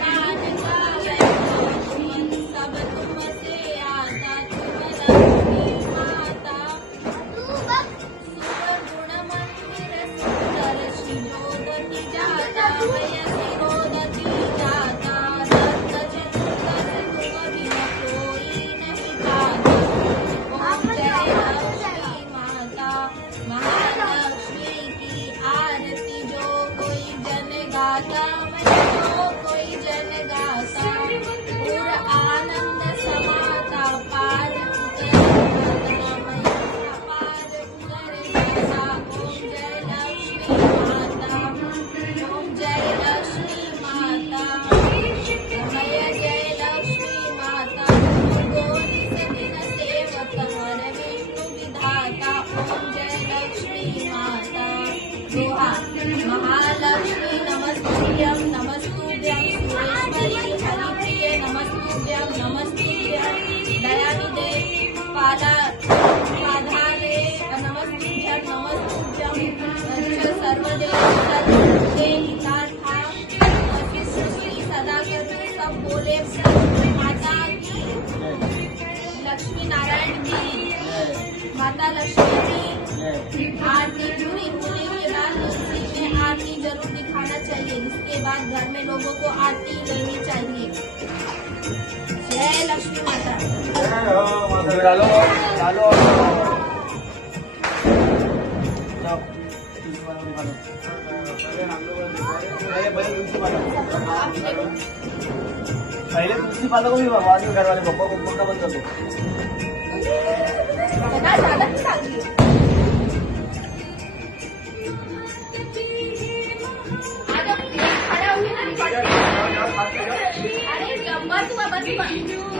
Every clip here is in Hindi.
मान का वैभव सुमन सब तुमसे आता तुम लक्ष्मी माता सुरगुण मंदिर सुंदर शिरोदती जाता वयसि रोदती जाता दत्त चित्त तुम बिन कोई नहीं पाता ओम जय लक्ष्मी माता महालक्ष्मी की आरती जो कोई जन गाता जो कोई जन गाता पूर आनंद समाता पार उतर जाता मैया पार उतर जाता ओम जय लक्ष्मी माता ओम जय लक्ष्मी माता मय जय लक्ष्मी माता गोरी सदिन सेवक हर विष्णु विधाता ओम जय लक्ष्मी माता दोहा महालक्ष्मी नमस्तुभ्यं नमस्तुभ्यं सुरेश्वरी हरिप्रिये नमस्तुभ्यं नमस्तुभ्यं दयानिधे पाधारे नमस्तुभ्यं नमस्तुभ्यं सर्वदेव हितार्था सृष्टि सदा करूं सब बोले माता की लक्ष्मी नारायण की माता लक्ष्मी की आरती पूरी होने के बाद तुलसी में आरती जरूर दिखाना चाहिए। इसके बाद घर में लोगों को आरती लेनी चाहिए। जय लक्ष्मी माता। डालो डालो पहले तुलसी माता को भी बाद में घर वाले पप्पा को का बंद कर दो।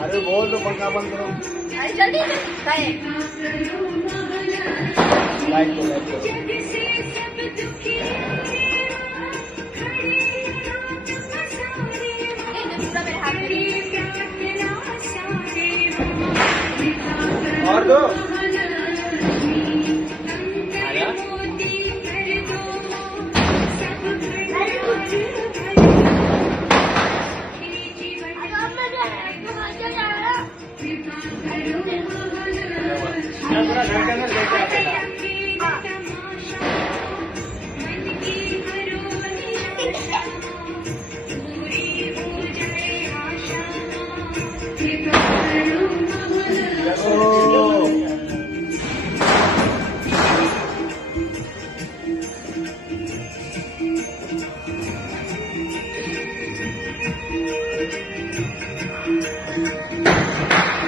अरे बोल तो पंखा बंद करो। अरे जल्दी लाइट को और दो